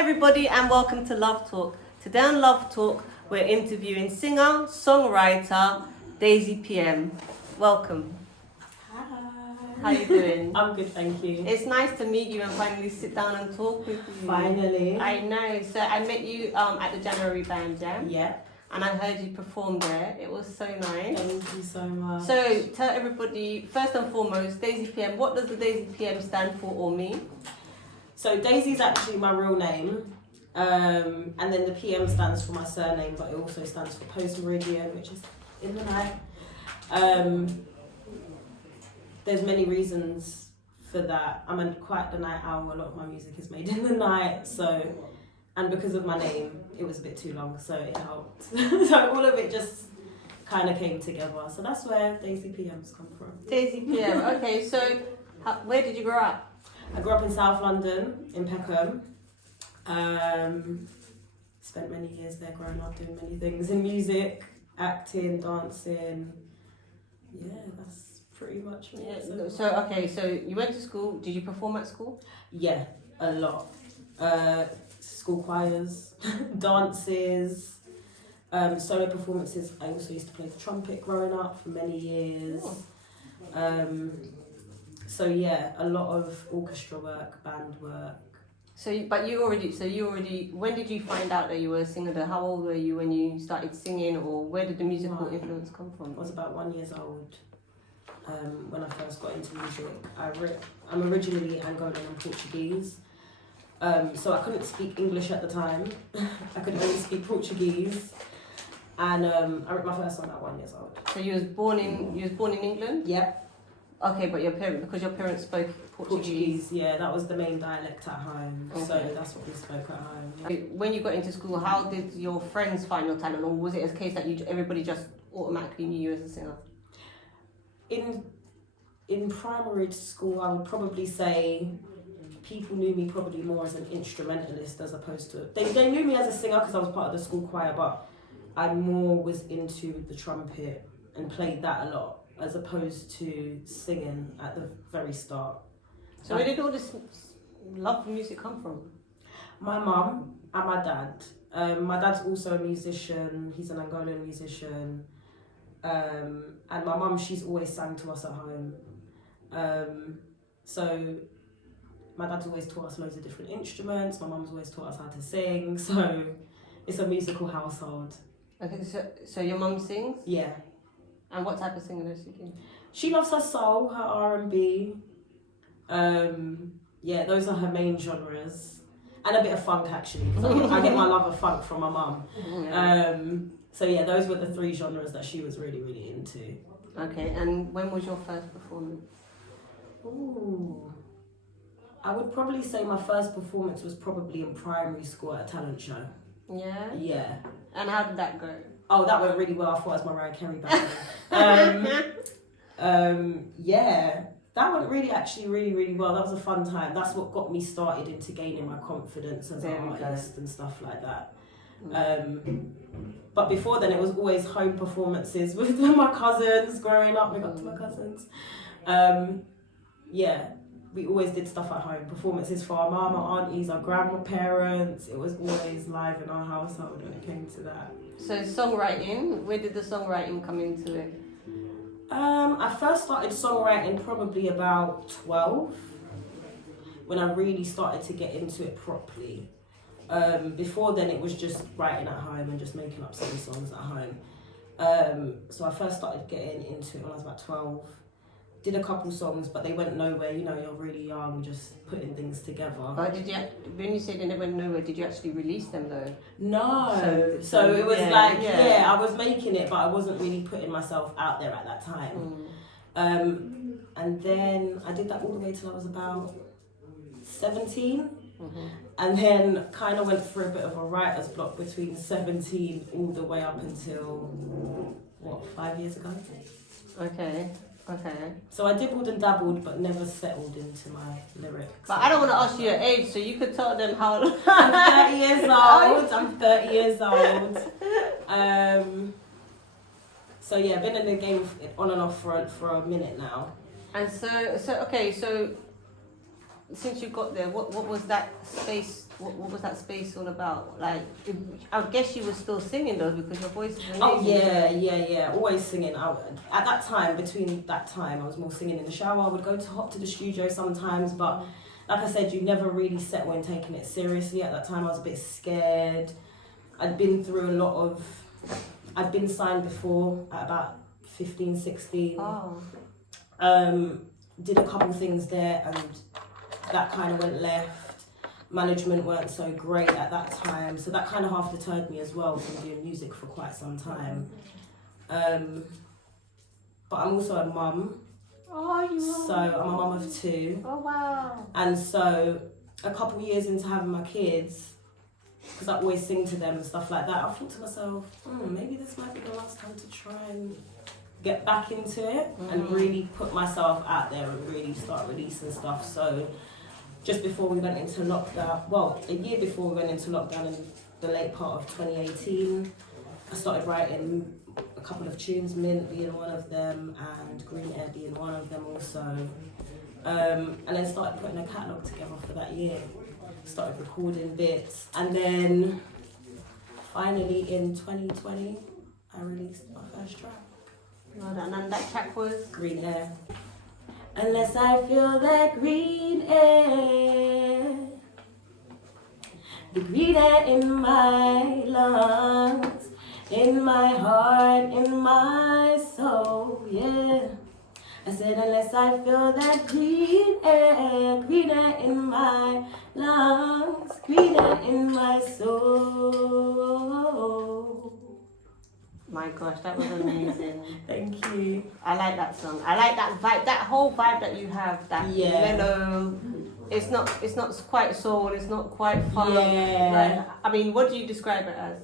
everybody and welcome to Love Talk. Today on Love Talk, we're interviewing singer, songwriter, Daisy PM. Welcome. Hi. How you doing? I'm good, thank you. It's nice to meet you and finally sit down and talk with you. Finally. I know. So I met you at the January band Jamm. Yeah. And I heard you perform there. It was so nice. Thank you so much. So tell everybody, first and foremost, Daisy PM, what does the Daisy PM stand for or mean? So Daisy's actually my real name. And then the PM stands for my surname, but it also stands for post meridian, which is in the night. There's many reasons for that. I'm quite the night owl. A lot of my music is made in the night. And because of my name, it was a bit too long, so it helped. So all of it just kind of came together. So that's where Daisy PM's come from. Daisy PM. Okay, so where did you grow up? I grew up in South London, in Peckham. Spent many years there growing up, doing many things in music, acting, dancing. Yeah, that's pretty much me. Yeah. So you went to school. Did you perform at school? Yeah, a lot. School choirs, dances, solo performances. I also used to play the trumpet growing up for many years. Oh. So yeah, a lot of orchestra work, band work. When did you find out that you were a singer? How old were you when you started singing, or where did the musical influence come from? I was about 1 year old when I first got into music. I'm originally Angolan and Portuguese, so I couldn't speak English at the time. I could only speak Portuguese, and I wrote my first song at 1 year old. So you was born in England? Yeah. Okay, but your parents spoke Portuguese. Yeah, that was the main dialect at home, okay. So that's what we spoke at home. Yeah. When you got into school, how did your friends find your talent, or was it a case that everybody just automatically knew you as a singer? In primary school, I would probably say people knew me probably more as an instrumentalist as opposed to... They knew me as a singer because I was part of the school choir, but I more was into the trumpet and played that a lot, as opposed to singing at the very start. So where did all this love for music come from? My mum and my dad. My dad's also a musician. He's an Angolan musician. And my mum, she's always sang to us at home. So my dad's always taught us loads of different instruments. My mum's always taught us how to sing. So it's a musical household. Okay, so your mum sings? Yeah. And what type of singer does she do? She loves her soul, her R&B. Yeah, those are her main genres. And a bit of funk, actually, because I get my love of funk from my mum. Yeah. So yeah, those were the three genres that she was really, really into. Okay, and when was your first performance? Ooh. I would probably say my first performance was probably in primary school at a talent show. Yeah? Yeah. And how did that go? Oh, that went really well. I thought it was Mariah Carey back then. Yeah, that went really, really well. That was a fun time. That's what got me started into gaining my confidence as an artist and stuff like that. But before then, it was always home performances with my cousins growing up. We got to my cousins. Yeah, we always did stuff at home. Performances for our mum, our aunties, our grandparents. It was always live in our household when it came to that. So songwriting, where did the songwriting come into it? I first started songwriting probably about 12, when I really started to get into it properly. Before then, it was just writing at home and just making up some songs at home. So I first started getting into it when I was about 12. Did a couple songs, but they went nowhere. You know, you're really young, just putting things together. But when you say they went nowhere, did you actually release them though? No. So it was I was making it, but I wasn't really putting myself out there at that time. And then I did that all the way till I was about 17. And then kind of went through a bit of a writer's block between 17 all the way up until, 5 years ago? Okay. So I dibbled and dabbled, but never settled into my lyrics. But I don't want to ask you your age, so you could tell them how... I'm 30 years old. I'm 30 years old. So yeah, been in the game on and off for a minute now. And so since you got there, what was that space? What was that space all about? Like, I guess you were still singing though because your voice is amazing. Oh yeah. Always singing. At that time, between that time, I was more singing in the shower. I would go to hop to the studio sometimes, but like I said, you never really set when taking it seriously. At that time, I was a bit scared. I'd been through a lot of. I'd been signed before at about 15, 16. Oh. Did a couple things there, and that kind of went left. Management weren't so great at that time, so that kind of half deterred me as well from doing music for quite some time. But I'm also a mum. Oh, you are. So I'm a mum of 2. Oh, wow. And so a couple years into having my kids, because I always sing to them and stuff like that, I thought to myself, maybe this might be the last time to try and get back into it and really put myself out there and really start releasing stuff. So just before we went into lockdown, well, a year before we went into lockdown in the late part of 2018, I started writing a couple of tunes, Mint being one of them and Green Air being one of them also. And then started putting a catalogue together for that year. Started recording bits, and then finally in 2020 I released my first track. Well done. And that track was Green Air. Unless I feel that green air, the green air in my lungs, in my heart, in my soul, yeah. I said unless I feel that green air in my lungs, green air in my soul. My gosh, that was amazing. Thank you. I like that song. I like that vibe, that whole vibe that you have, that mellow. It's not quite soul, it's not quite funk. Yeah. Like, I mean, what do you describe it as?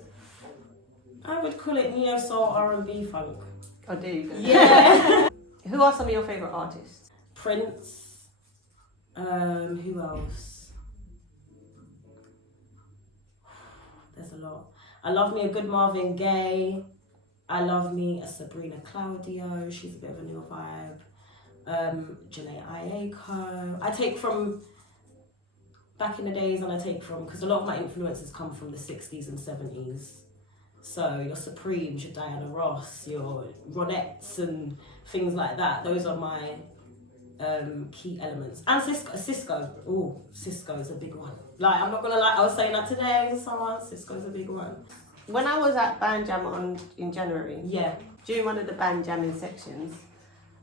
I would call it neo soul R&B funk. Oh, there you go. Yeah. Who are some of your favourite artists? Prince. Who else? There's a lot. I love me a good Marvin Gaye. I love me a Sabrina Claudio. She's a bit of a newer vibe. Janae Aiko. I take from back in the days, and I take from, because a lot of my influences come from the 60s and 70s. So your Supremes, your Diana Ross, your Ronettes and things like that. Those are my key elements. And Cisco. Oh, Cisco is a big one. Like, I'm not gonna lie, I was saying that today to someone, Cisco's a big one. When I was at Band Jamm in January, during one of the Band Jamming sections,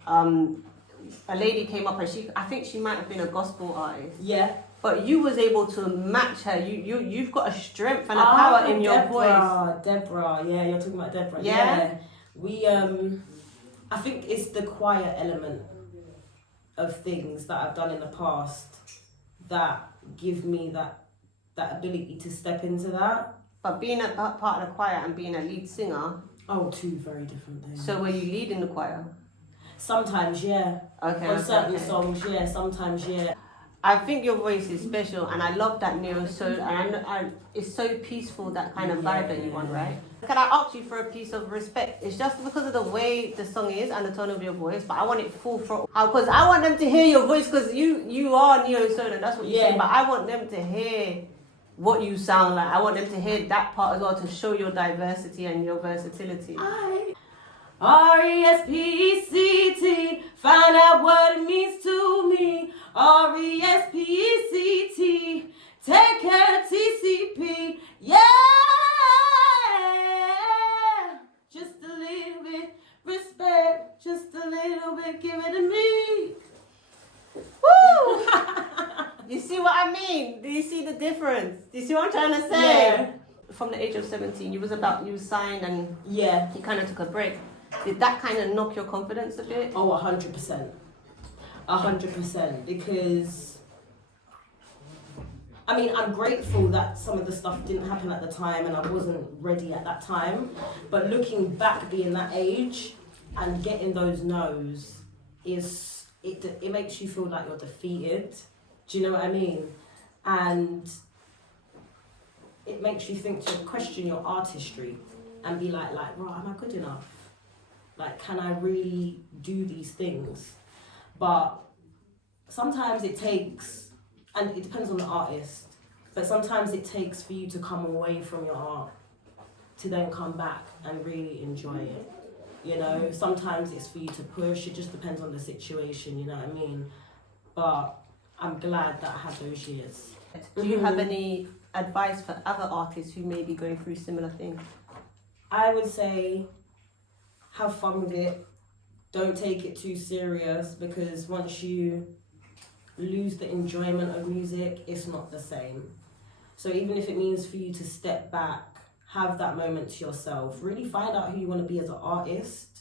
a lady came up and I think she might have been a gospel artist. Yeah. But you was able to match her. You've got a strength and a power in your voice. Deborah, yeah, you're talking about Deborah. Yeah. We I think it's the choir element of things that I've done in the past that give me that ability to step into that. But being a part of the choir and being a lead singer. Oh, 2 very different things. So were you leading the choir? Sometimes, yeah. Okay. On certain songs, yeah. Sometimes, yeah. I think your voice is special, and I love that neo soul, and it's so peaceful, that kind of vibe that you want, right? Can I ask you for a piece of respect? It's just because of the way the song is and the tone of your voice, but I want it full throttle. Because I want them to hear your voice, because you are neo soul, and that's what you say. But I want them to hear what you sound like. I want them to hear that part as well, to show your diversity and your versatility. R-E-S-P-E-C-T, find out what it means to me. R-E-S-P-E-C-T, take care of TCP, yeah. Just a little bit respect, just a little bit, give it to me. Woo! You see what I mean? Do you see the difference? Do you see what I'm trying to say? Yeah. From the age of 17, you signed and you kind of took a break. Did that kind of knock your confidence a bit? Oh, 100%. 100%. Because, I mean, I'm grateful that some of the stuff didn't happen at the time and I wasn't ready at that time. But looking back, being that age and getting those no's, it makes you feel like you're defeated. Do you know what I mean? And it makes you think to question your artistry and be like, right, am I good enough? Like, can I really do these things? But sometimes it takes and it depends on the artist, but sometimes it takes for you to come away from your art to then come back and really enjoy it. You know, sometimes it's for you to push. It just depends on the situation, you know what I mean? But I'm glad that I had those years. Do you have any advice for other artists who may be going through similar things? I would say have fun with it. Don't take it too serious, because once you lose the enjoyment of music, it's not the same. So even if it means for you to step back, have that moment to yourself, really find out who you want to be as an artist.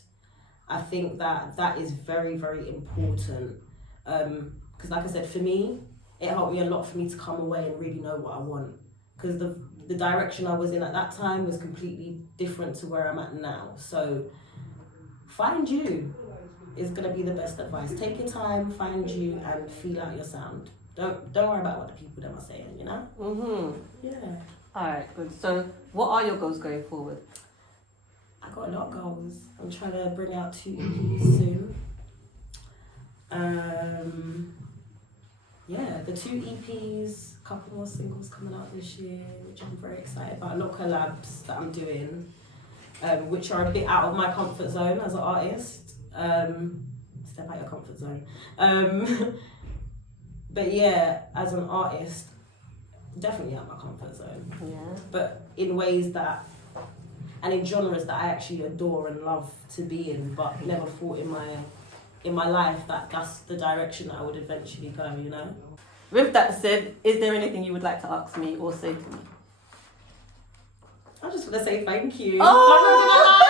I think that is very, very important. Because like I said, for me, it helped me a lot for me to come away and really know what I want. Because the direction I was in at that time was completely different to where I'm at now. So find you is going to be the best advice. Take your time, find you, and feel out your sound. Don't worry about what the people them are saying, you know? Yeah. Alright, good. So what are your goals going forward? I got a lot of goals. I'm trying to bring out 2 EPs soon. Yeah, the 2 EPs, a couple more singles coming out this year, which I'm very excited about. A lot of collabs that I'm doing, which are a bit out of my comfort zone as an artist. Step out your comfort zone. But yeah, as an artist, definitely out of my comfort zone. Yeah. But in ways that, and in genres that I actually adore and love to be in, but never thought in my life that that's the direction that I would eventually go, you know? With that said, is there anything you would like to ask me or say to me? I just want to say thank you. Oh!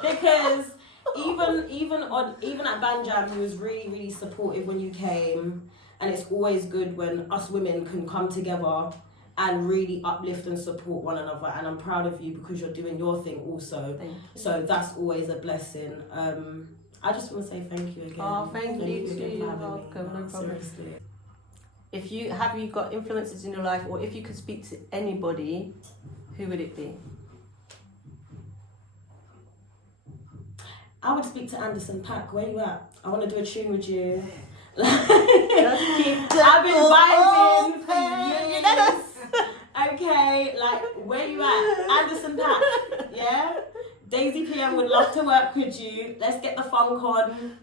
Because even at Jamm, he was really, really supportive when you came, and it's always good when us women can come together and really uplift and support one another, and I'm proud of you because you're doing your thing also. Thank you. So that's always a blessing. I just want to say thank you again. Oh, thank you again too. for having Welcome, me. no problem. Seriously. If you got influences in your life, or if you could speak to anybody, who would it be? I would speak to Anderson .Paak. Where you at? I want to do a tune with you. Just keep I've been vibing open. for years. Okay, like, where you at? Anderson .Paak, yeah? Daisy PM would love to work with you. Let's get the funk on.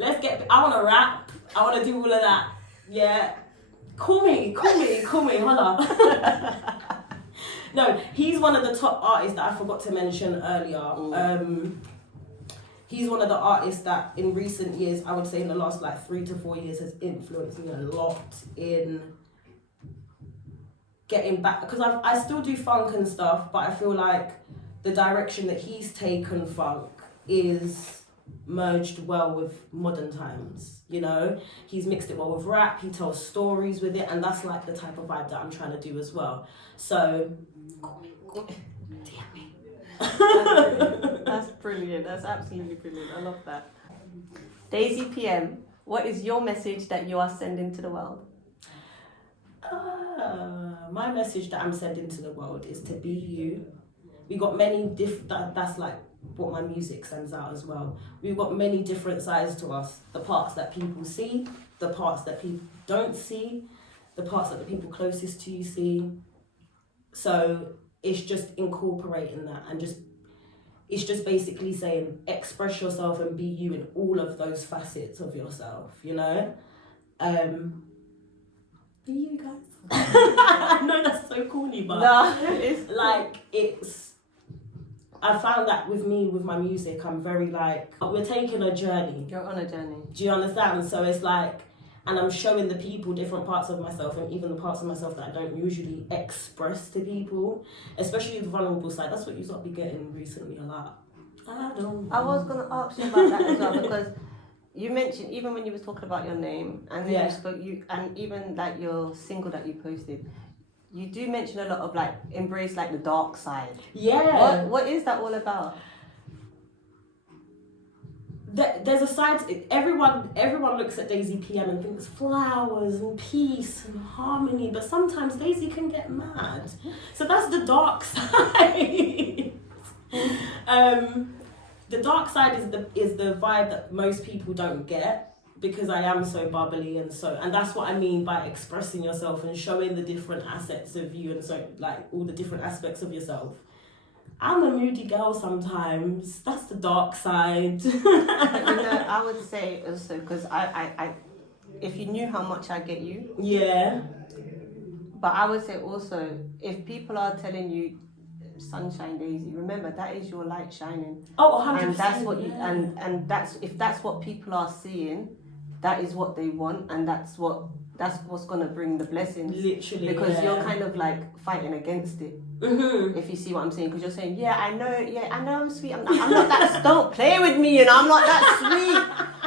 I want to rap. I want to do all of that. Yeah. Call me. Holla. No, he's one of the top artists that I forgot to mention earlier. He's one of the artists that in recent years, I would say in the last like 3 to 4 years, has influenced me a lot in getting back. Because I still do funk and stuff, but I feel like the direction that he's taken funk is merged well with modern times, you know? He's mixed it well with rap, he tells stories with it, and that's like the type of vibe that I'm trying to do as well. So, call me. DM me. That's brilliant. That's absolutely brilliant. I love that. Daisy PM, what is your message that you are sending to the world? My message that I'm sending to the world is to be you. We got many that's like what my music sends out as well. We've got many different sides to us. The parts that people see, the parts that people don't see, the parts that the people closest to you see. So it's just incorporating that, and it's just basically saying express yourself and be you in all of those facets of yourself, you know? Be you guys. I know that's so corny, but it's like I found that with my music, I'm very like, we're taking a journey. You're on a journey. Do you understand? So it's like, and I'm showing the people different parts of myself, and even the parts of myself that I don't usually express to people, especially the vulnerable side. That's what you sort of be getting recently a lot. I was going to ask you about that as well, because you mentioned, even when you was talking about your name, and then you spoke, and even like your single that you posted, you do mention a lot of like embrace like the dark side. Yeah. What is that all about? There's a side to it. Everyone looks at Daisy PM and thinks flowers and peace and harmony, but sometimes Daisy can get mad. So that's the dark side. The dark side is the vibe that most people don't get, because I am so bubbly and that's what I mean by expressing yourself and showing the different assets of you, and so like all the different aspects of yourself. I'm a moody girl sometimes. That's the dark side. I would say also because I if you knew how much I get you. Yeah. But I would say also, if people are telling you sunshine Daisy, remember that is your light shining. Oh, 100%. And that's what you and that's if that's what people are seeing, that is what they want, and that's what's gonna bring the blessings. Literally, because you're kind of like fighting against it. If you see what I'm saying, because you're saying, I know I'm sweet. I'm not that. Don't play with me, I'm not that sweet.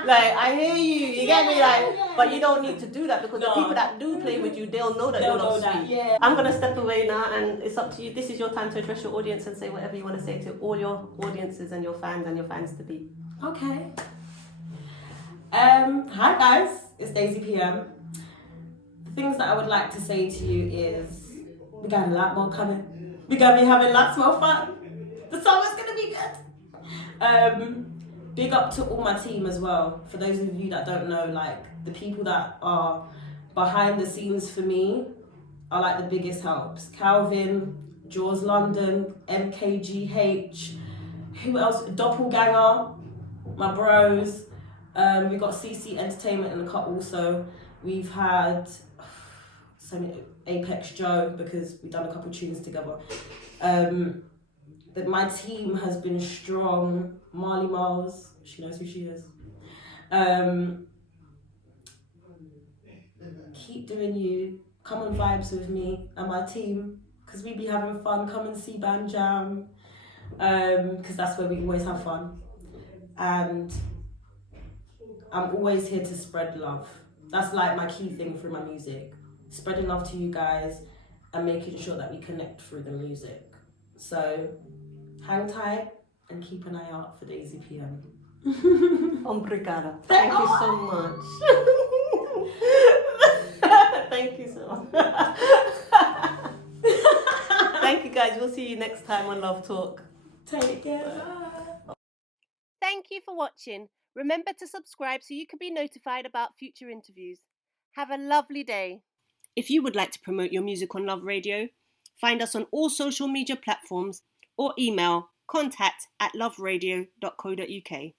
Like I hear you get me, like, but you don't need to do that because the people that do play with you, they'll know that you're not sweet. Yeah. I'm gonna step away now, and it's up to you. This is your time to address your audience and say whatever you want to say to all your audiences and your fans to be. Okay. Hi guys, it's Daisy PM. The things that I would like to say to you is we got a lot more coming. We're gonna be having lots more fun. The summer's gonna be good. Big up to all my team as well. For those of you that don't know, like the people that are behind the scenes for me are like the biggest helps. Calvin, Jaws London, MKGH, who else? Doppelganger, my bros. We've got CC Entertainment in the cut also. We've had Apex Joe, because we've done a couple tunes together. My team has been strong. Marley Miles, she knows who she is. Keep doing you. Come on vibes with me and my team, because we be having fun. Come and see Band Jamm, because that's where we always have fun. And I'm always here to spread love. That's like my key thing through my music. Spreading love to you guys and making sure that we connect through the music. So hang tight and keep an eye out for Daisy PM. Obrigada. Thank you so much. Thank you so much. Thank you guys. We'll see you next time on Love Talk. Take care. Bye. Thank you for watching. Remember to subscribe so you can be notified about future interviews. Have a lovely day. If you would like to promote your music on Love Radio, find us on all social media platforms or email contact@loveradio.co.uk.